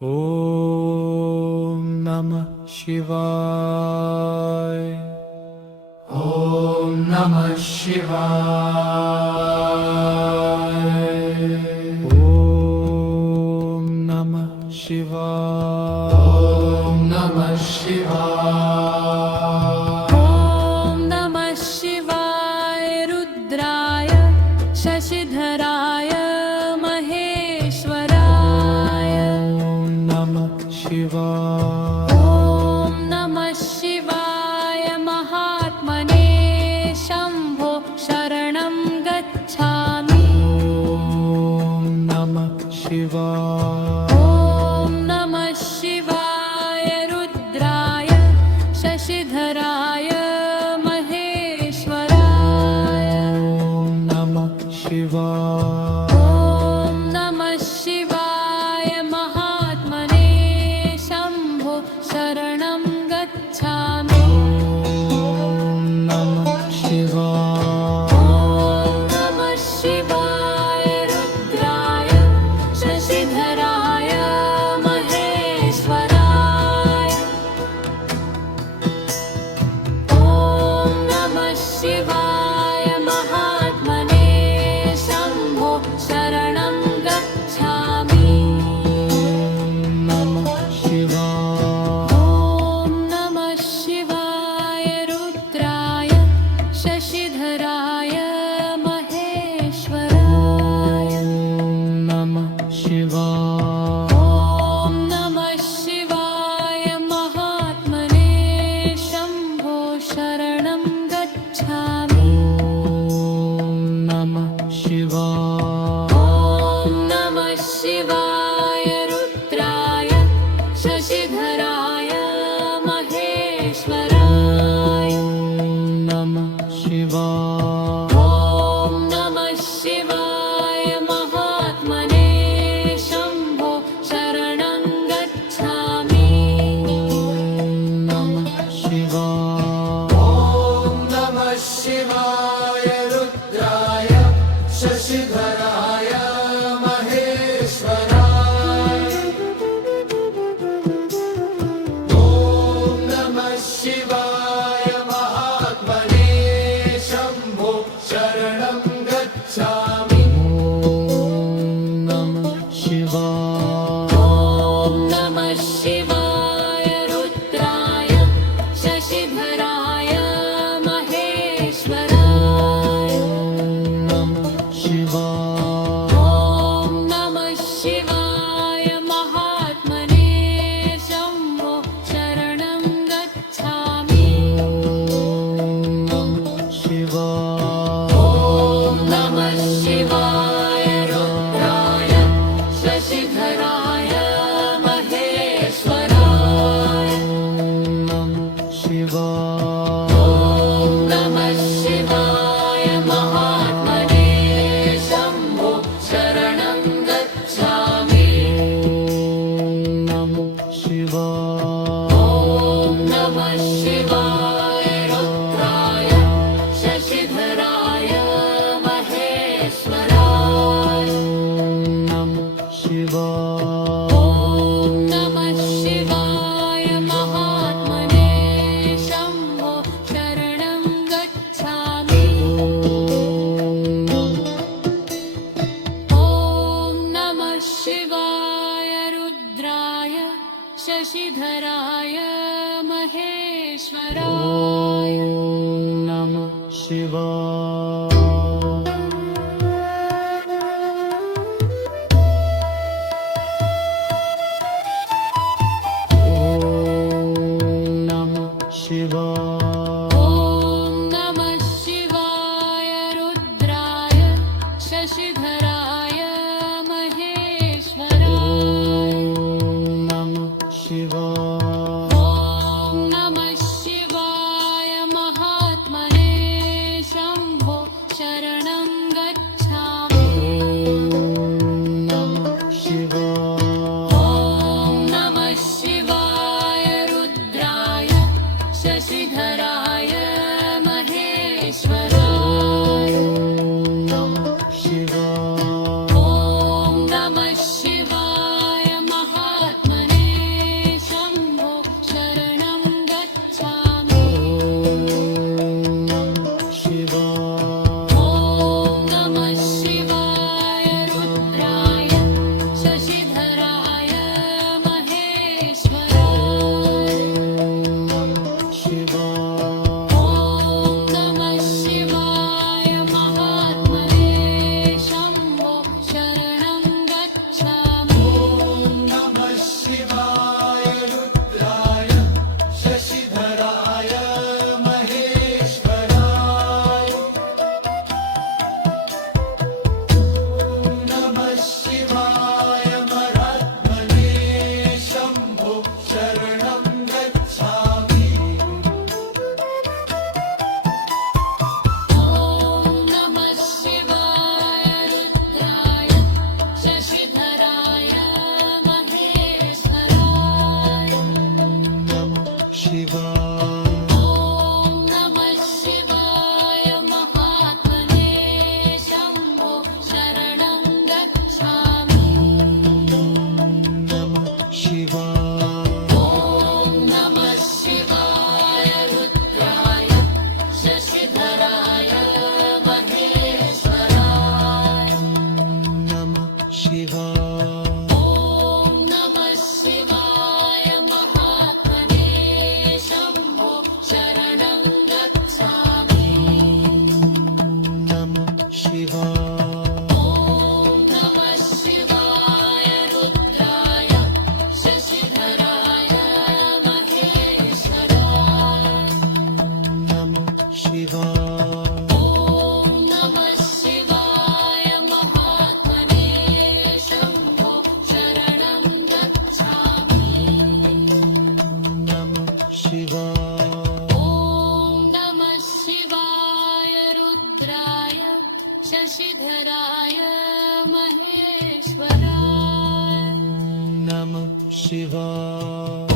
ॐ नमः शिवाय। ॐ नमः शिवाय। ॐ नमः शिवाय। ॐ नमः शिवाय। ॐ नमः शिवाय रुद्राय शशिधराय महेश्वराय। ॐ नमः शिवाय। ॐ नमः शिवाय महात्मने शम्भो शरणं गच्छामि। ॐ नमः शिवाय। ॐ नमः शिवाय रुद्राय शशिधराय महेश्वराय। ॐ नमः शिवाय। ॐ नमः शिवाय महात्मने शम्भो शरणं गच्छामि। ॐ नमः शिवाय। ॐ नमः शिवाय रुद्राय शशिधराय महेश्वराय। ॐ नमः शिवाय महात्मने शम्भो शरणं गच्छामि। नमः शिवाय। ॐ नमः शिवाय रुद्राय शशिधराय महेश्वराय। नमः शिवाय। ॐ नमः शिवाय महात्मने शम्भो शरणं गच्छामि। नमः शिवाय। ॐ नमः शिवाय रुद्राय शशिधराय महेश्वराय। नमः शिवाय। ॐ नमः शिवाय महात्मने शम्भो शरणं गच्छामि। नमः शिवाय। ॐ नमः शिवाय रुद्राय शशिधराय महेश्वराय। ॐ नमः शिवाय महात्मने शम्भो शरणं गच्छामि। नमः शिवाय। ॐ नमः शिवाय रुद्राय शशिधराय महेश्वराय। नमः शिवाय। ॐ नमः शिवाय महात्मने शम्भो शरणं गच्छामि। नमः शिवाय। ॐ नमः शिवाय रुद्राय शशिधराय महेश्वराय। नमः शिवाय। ॐ नमः शिवाय महात्मने शम्भो शरणं गच्छामि। नमः शिवाय। ॐ नमः शिवाय रुद्राय शशिधराय महेश्वराय। नमः शिवाय। ॐ नमः शिवाय महात्मने शम्भो शरणं गच्छामि। ॐ नमः शिवाय रुद्राय शशिधराय महेश्वराय। नमः शिवाय। नमः शिवाय। ॐ नमः शिवाय रुद्राय शशिधराय महेश्वराय। नमः शिवाय। ॐ नमः शिवाय महात्मने शम्भो नमः शिवाय